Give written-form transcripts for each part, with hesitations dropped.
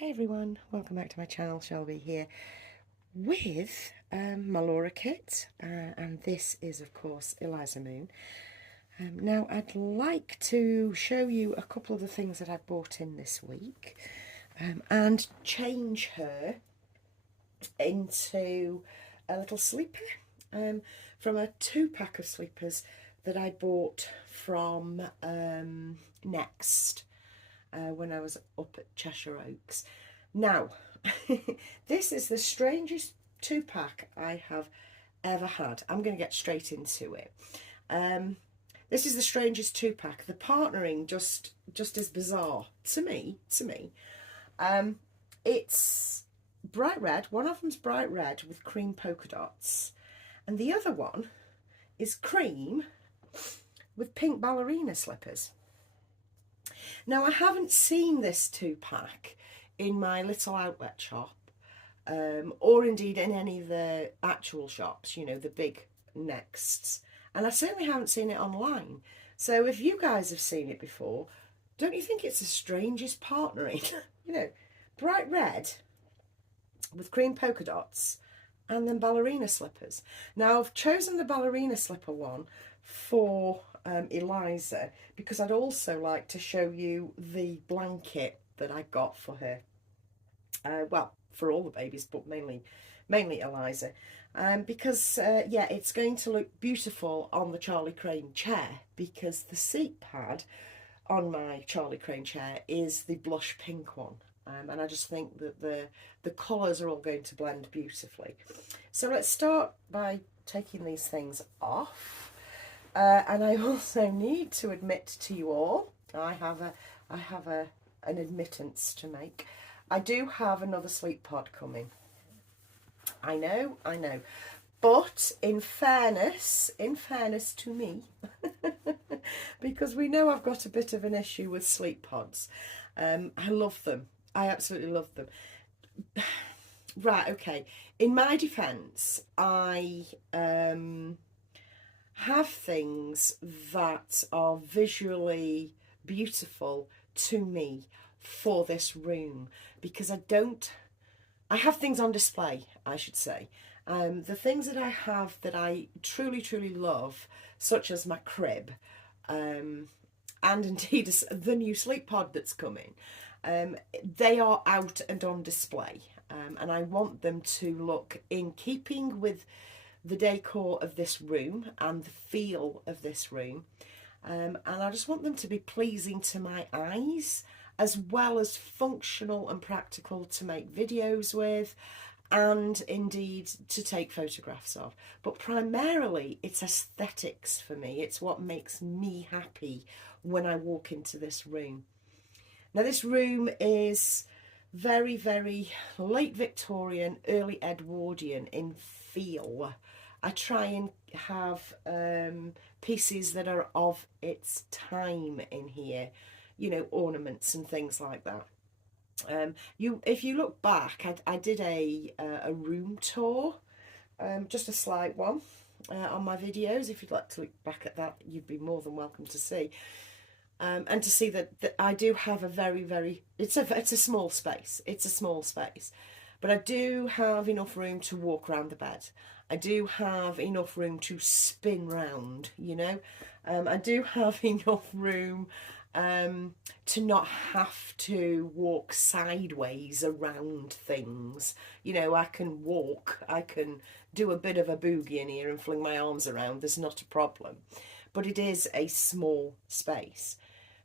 Hi everyone, welcome back to my channel. Shelby here with my Laura kit, and this is of course Eliza Moon. Now I'd like to show you a couple of the things that I bought in this week and change her into a little sleeper from a 2-pack of sleepers that I bought from Next. When I was up at Cheshire Oaks. Now, this is the strangest 2-pack I have ever had. I'm going to get straight into it. This is the strangest 2-pack. The partnering just is bizarre to me. It's bright red. One of them's bright red with cream polka dots, and the other one is cream with pink ballerina slippers. Now, I haven't seen this 2-pack in my little outlet shop, or indeed in any of the actual shops, you know, the big Nexts. And I certainly haven't seen it online. So if you guys have seen it before, don't you think it's the strangest partnering? You know, bright red with cream polka dots and then ballerina slippers. Now, I've chosen the ballerina slipper one for Eliza because I'd also like to show you the blanket that I got for her. Well, for all the babies, but mainly Eliza, because yeah, it's going to look beautiful on the Charlie Crane chair, because the seat pad on my Charlie Crane chair is the blush pink one. And I just think that the colours are all going to blend beautifully. So let's start by taking these things off. And I also need to admit to you all, I have an admittance to make. I do have another sleep pod coming. I know. But in fairness to me, because we know I've got a bit of an issue with sleep pods. I love them. I absolutely love them. Right, okay. In my defence, I have things that are visually beautiful to me for this room, because I have things on display, I should say. The things that I have that I truly love, such as my crib, and indeed the new sleep pod that's coming, they are out and on display, and I want them to look in keeping with the decor of this room and the feel of this room, and I just want them to be pleasing to my eyes, as well as functional and practical to make videos with, and indeed to take photographs of. But primarily it's aesthetics for me. It's what makes me happy when I walk into this room. Now, this room is very late Victorian, early Edwardian in feel. I try and have pieces that are of its time in here, you know, ornaments and things like that. If you look back, I did a room tour, just a slight one, on my videos. If you'd like to look back at that, you'd be more than welcome to see. And to see that I do have a very it's a small space. It's a small space, but I do have enough room to walk around the bed. I do have enough room to spin round, you know. I do have enough room to not have to walk sideways around things. You know, I can walk, I can do a bit of a boogie in here and fling my arms around. There's not a problem. But it is a small space.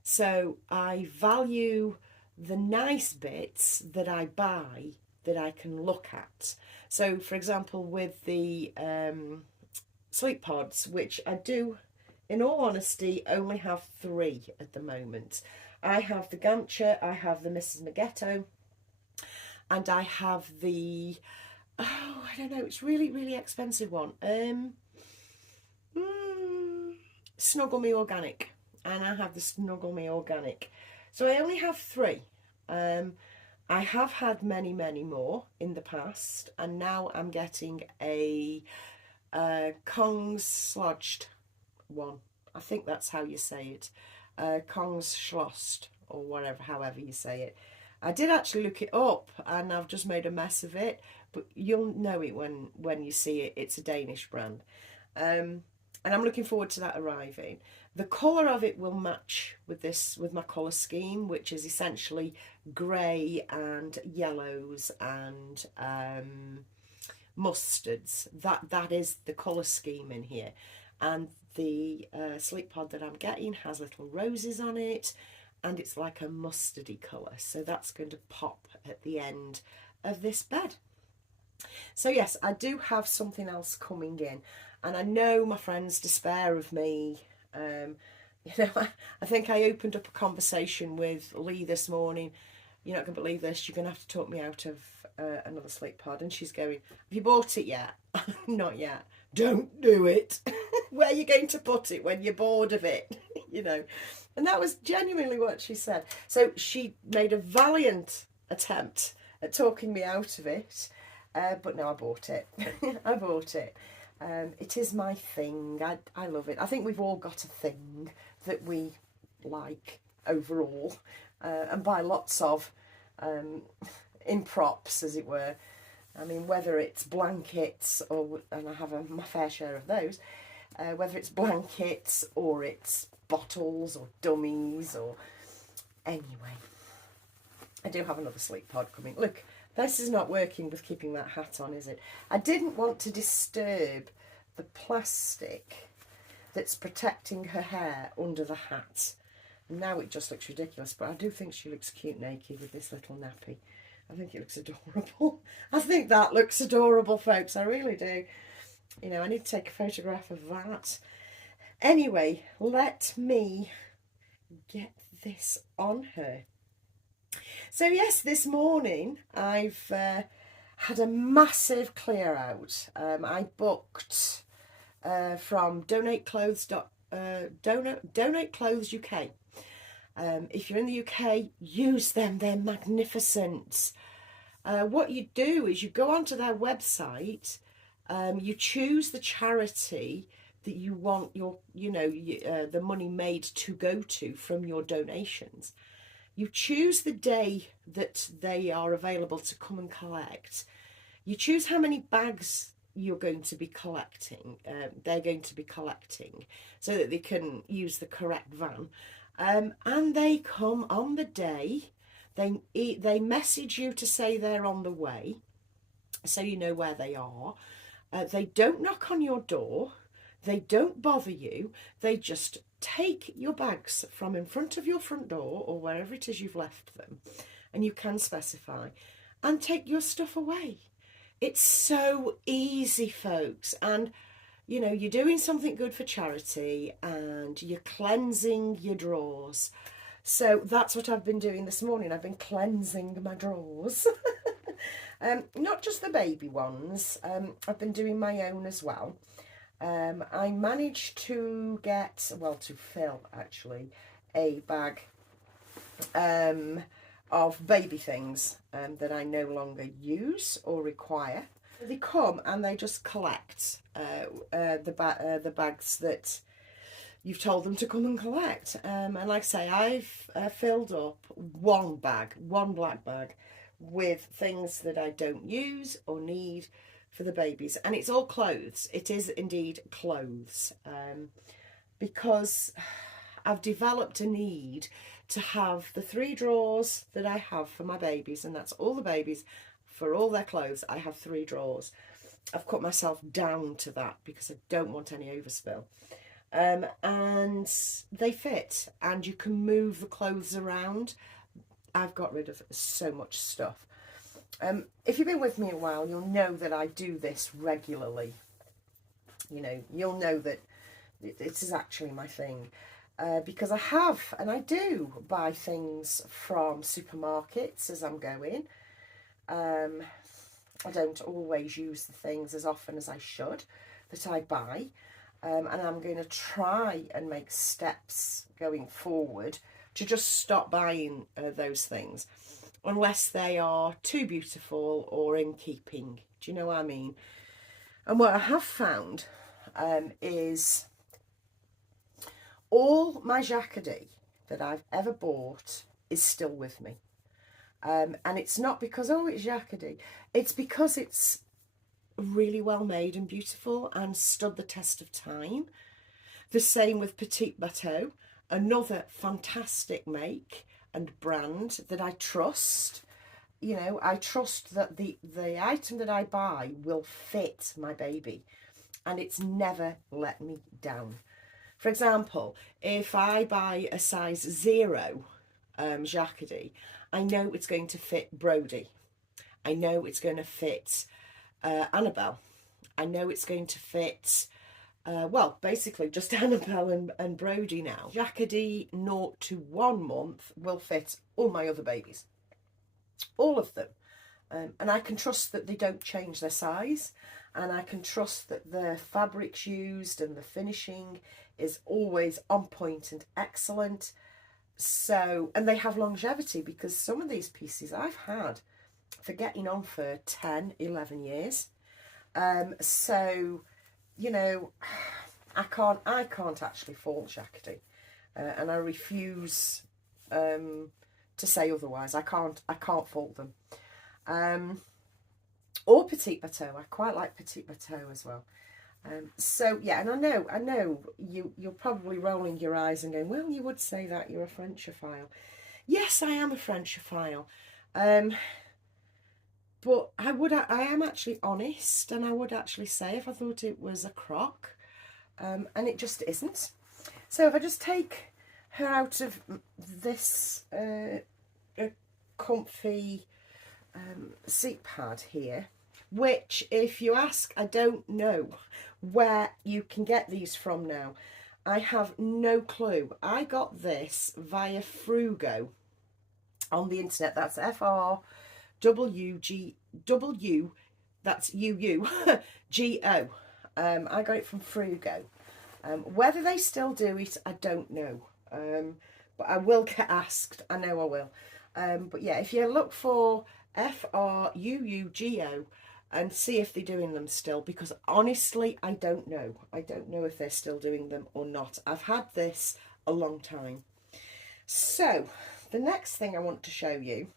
So I value the nice bits that I buy that I can look at. So, for example, with the sleep pods, which I do, in all honesty, only have 3 at the moment. I have the Gancher, I have the Mrs. Maggetto, and I have the, oh, I don't know, it's really expensive one. Snuggle Me Organic. And I have the Snuggle Me Organic. So I only have 3. I have had many more in the past, and now I'm getting a Kongsslodged one. I think that's how you say it. Kongsschlossed, or whatever, however you say it. I did actually look it up, and I've just made a mess of it, but you'll know it when you see it. It's a Danish brand. And I'm looking forward to that arriving. The colour of it will match with my colour scheme, which is essentially grey and yellows and mustards. That is the colour scheme in here. And the sleep pod that I'm getting has little roses on it, and it's like a mustardy colour. So that's going to pop at the end of this bed. So yes, I do have something else coming in, and I know my friends despair of me. I think I opened up a conversation with Lee this morning. You're not going to believe this. You're going to have to talk me out of another sleep pod. And she's going, have you bought it yet? Not yet. Don't do it. Where are you going to put it when you're bored of it? And that was genuinely what she said. So she made a valiant attempt at talking me out of it. But no, I bought it. I bought it. It is my thing. I love it. I think we've all got a thing that we like overall, and buy lots of in props, as it were. I mean, whether it's blankets and I have my fair share of those, whether it's blankets or it's bottles or dummies or anyway. I do have another sleep pod coming. Look, this is not working with keeping that hat on, is it? I didn't want to disturb the plastic that's protecting her hair under the hat. Now it just looks ridiculous, but I do think she looks cute naked with this little nappy. I think it looks adorable. I think that looks adorable, folks. I really do. I need to take a photograph of that. Anyway, let me get this on her. So yes, this morning I've had a massive clear out. I booked from Donate Clothes UK. If you're in the UK, use them. They're magnificent. What you do is you go onto their website. You choose the charity that you want the money made to go to from your donations. You choose the day that they are available to come and collect. You choose how many bags you're going to be collecting. They're going to be collecting so that they can use the correct van. And they come on the day. They message you to say they're on the way, so you know where they are. They don't knock on your door. They don't bother you. They just take your bags from in front of your front door or wherever it is you've left them, and you can specify, and take your stuff away. It's so easy, folks. And you're doing something good for charity and you're cleansing your drawers. So that's what I've been doing this morning. I've been cleansing my drawers. Not just the baby ones. I've been doing my own as well. I managed to fill actually a bag of baby things that I no longer use or require. They come and they just collect the bags that you've told them to come and collect. And like I say, I've filled up one black bag with things that I don't use or need for the babies, and it's all clothes. It is indeed clothes, because I've developed a need to have the 3 drawers that I have for my babies, and that's all the babies. For all their clothes, I have 3 drawers. I've cut myself down to that because I don't want any overspill. And they fit, and you can move the clothes around. I've got rid of so much stuff. If you've been with me a while, you'll know that I do this regularly. You'll know that this is actually my thing. Because I do buy things from supermarkets as I'm going. I don't always use the things as often as I should that I buy. And I'm going to try and make steps going forward to just stop buying those things, unless they are too beautiful or in keeping. Do you know what I mean? And what I have found is all my jacquardie that I've ever bought is still with me. And it's not because, oh, it's jacquardie. It's because it's really well made and beautiful and stood the test of time. The same with Petit Bateau, another fantastic make and brand that I trust. You know, I trust that the item that I buy will fit my baby, and it's never let me down. For example, if I buy a size 0 jacquardie, I know it's going to fit Brody. I know it's going to fit Annabelle. I know it's going to fit, well, basically just Annabelle and Brody now. Jacquardie 0 to 1 month will fit all my other babies. All of them. And I can trust that they don't change their size, and I can trust that the fabrics used and the finishing is always on point and excellent. So, and they have longevity, because some of these pieces I've had for getting on for 10, 11 years. So, you know, I can't actually fault jacquardie, and I refuse to say otherwise. I can't fault them. Or Petit Bateau. I quite like Petit Bateau as well. So yeah, and I know you're probably rolling your eyes and going, well, you would say that you're a Frenchophile. Yes, I am a Frenchophile. But I am actually honest, and I would actually say if I thought it was a crock, and it just isn't. So if I just take her out of this comfy seat pad here, which, if you ask, I don't know where you can get these from now. I have no clue. I got this via Frugo on the internet. That's FRWGW, that's UUGO. I got it from Frugo. Whether they still do it, I don't know. But I will get asked. I know I will. But yeah, if you look for FRUUGO and see if they're doing them still, because honestly, I don't know. I don't know if they're still doing them or not. I've had this a long time. So the next thing I want to show you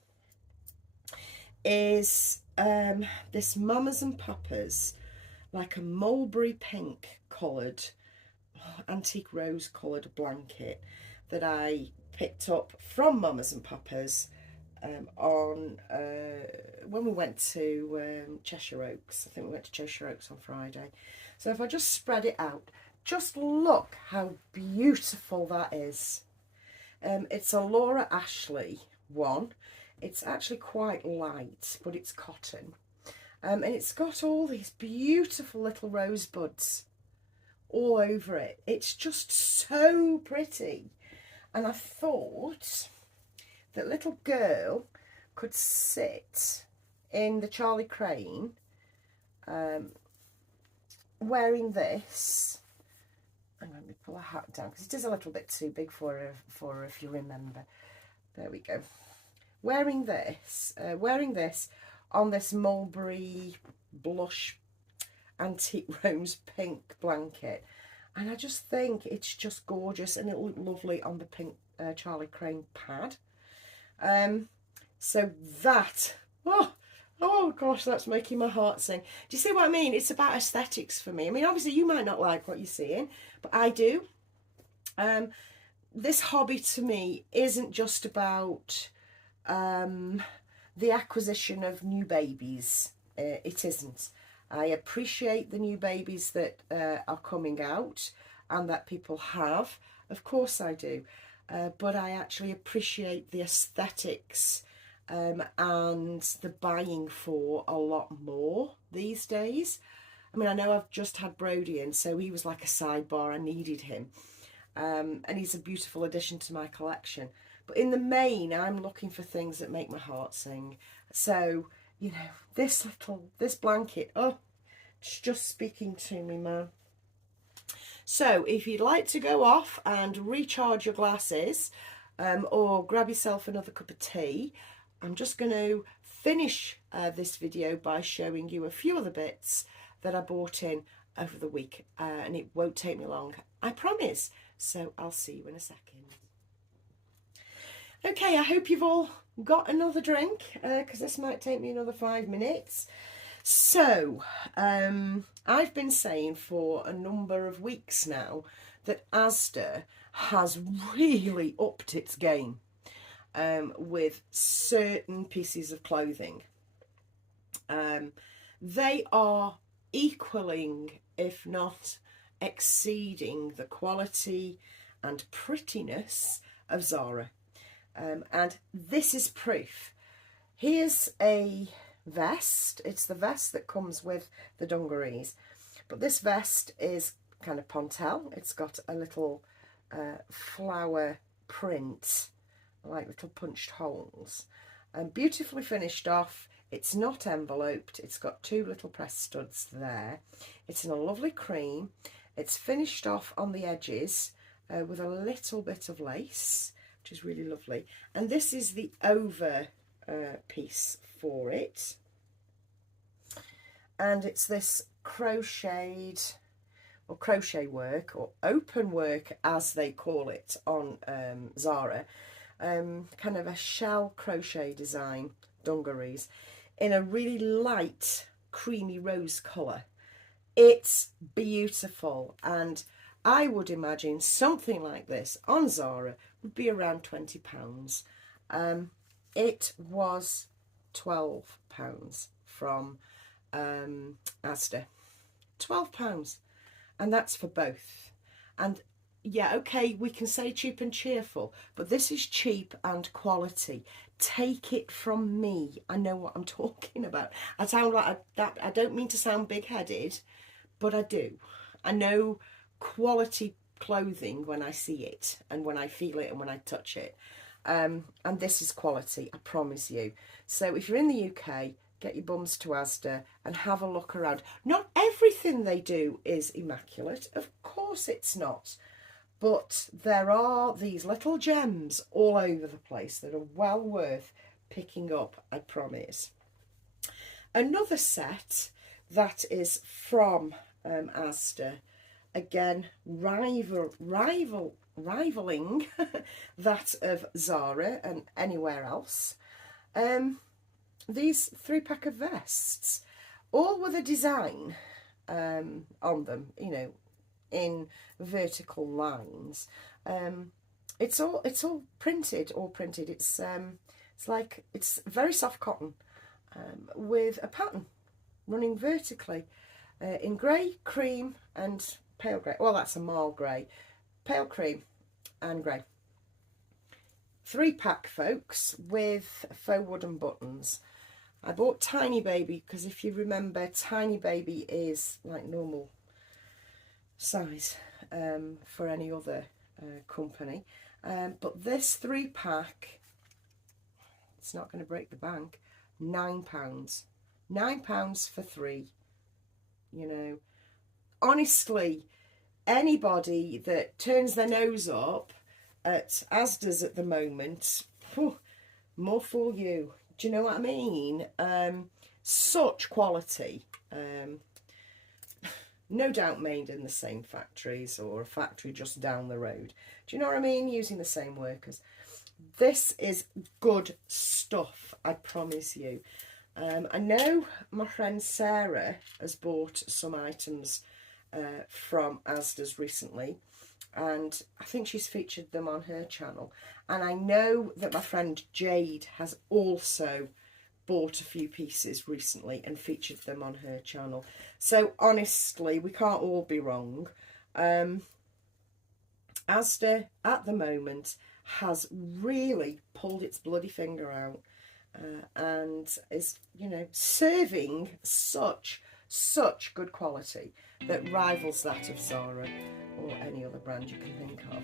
is this Mamas and Papas, like a mulberry pink coloured, antique rose coloured blanket that I picked up from Mamas and Papas on when we went to Cheshire Oaks. I think we went to Cheshire Oaks on Friday. So if I just spread it out, just look how beautiful that is. It's a Laura Ashley one. It's actually quite light, but it's cotton. And it's got all these beautiful little rosebuds all over it. It's just so pretty. And I thought that little girl could sit in the Charlie Crane wearing this. And let me pull her hat down because it is a little bit too big for her, if you remember. There we go. Wearing this on this mulberry blush antique rose pink blanket, and I just think it's just gorgeous, and it'll look lovely on the pink Charlie Crane pad. So that, oh gosh, that's making my heart sing. Do you see what I mean? It's about aesthetics for me. I mean, obviously you might not like what you're seeing, but I do. This hobby to me isn't just about the acquisition of new babies. It isn't. I appreciate the new babies that are coming out and that people have. Of course I do. But I actually appreciate the aesthetics and the buying for a lot more these days. I mean, I know I've just had Brody in, so he was like a sidebar. I needed him. And he's a beautiful addition to my collection. But in the main, I'm looking for things that make my heart sing. So, you know, this blanket, oh, it's just speaking to me, man. So if you'd like to go off and recharge your glasses or grab yourself another cup of tea, I'm just going to finish this video by showing you a few other bits that I bought in over the week, and it won't take me long, I promise. So I'll see you in a second. Okay, I hope you've all got another drink because this might take me another 5 minutes. So, I've been saying for a number of weeks now that Asda has really upped its game with certain pieces of clothing. They are equaling, if not exceeding, the quality and prettiness of Zara. And this is proof. Here's a vest. It's the vest that comes with the dungarees. But this vest is kind of pontel. It's got a little flower print, like little punched holes. And beautifully finished off. It's not enveloped. It's got 2 little press studs there. It's in a lovely cream. It's finished off on the edges with a little bit of lace, which is really lovely. And this is the over piece for it. And it's this crocheted, or crochet work, or open work as they call it on Zara. Kind of a shell crochet design dungarees in a really light creamy rose colour. It's beautiful, and I would imagine something like this on Zara would be around £20. It was £12 from Asda. £12, and that's for both. And yeah, okay, we can say cheap and cheerful, but this is cheap and quality. Take it from me. I know what I'm talking about. I sound like that. I don't mean to sound big-headed, but I do. I know quality clothing when I see it, and when I feel it, and when I touch it. And this is quality, I promise you. So if you're in the UK, get your bums to Asda and have a look around. Not everything they do is immaculate. Of course it's not. But there are these little gems all over the place that are well worth picking up, I promise. Another set that is from Asda, again, rivaling that of Zara and anywhere else. These 3-pack of vests, all with a design on them, you know, in vertical lines. It's all printed. It's like, it's very soft cotton with a pattern running vertically in grey, cream and pale grey. Well, that's a marl grey, pale cream and grey. 3-pack, folks, with faux wooden buttons. I bought Tiny Baby because, if you remember, Tiny Baby is like normal size for any other company, but this 3-pack, it's not going to break the bank. £9 for 3. You know, honestly, anybody that turns their nose up at Asda's at the moment, more fool you. Do you know what I mean? Such quality. No doubt made in the same factories, or a factory just down the road. Do you know what I mean? Using the same workers. This is good stuff, I promise you. I know my friend Sarah has bought some items from Asda's recently, and I think she's featured them on her channel. And I know that my friend Jade has also bought a few pieces recently and featured them on her channel. So honestly, we can't all be wrong. Asda at the moment has really pulled its bloody finger out and is, you know, serving such good quality that rivals that of Zara or any other brand you can think of.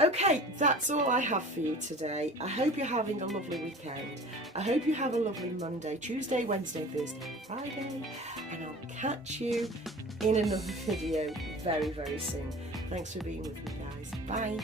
Okay, that's all I have for you today. I hope you're having a lovely weekend. I hope you have a lovely Monday, Tuesday, Wednesday, Thursday, Friday, and I'll catch you in another video very, very soon. Thanks for being with me, guys. Bye.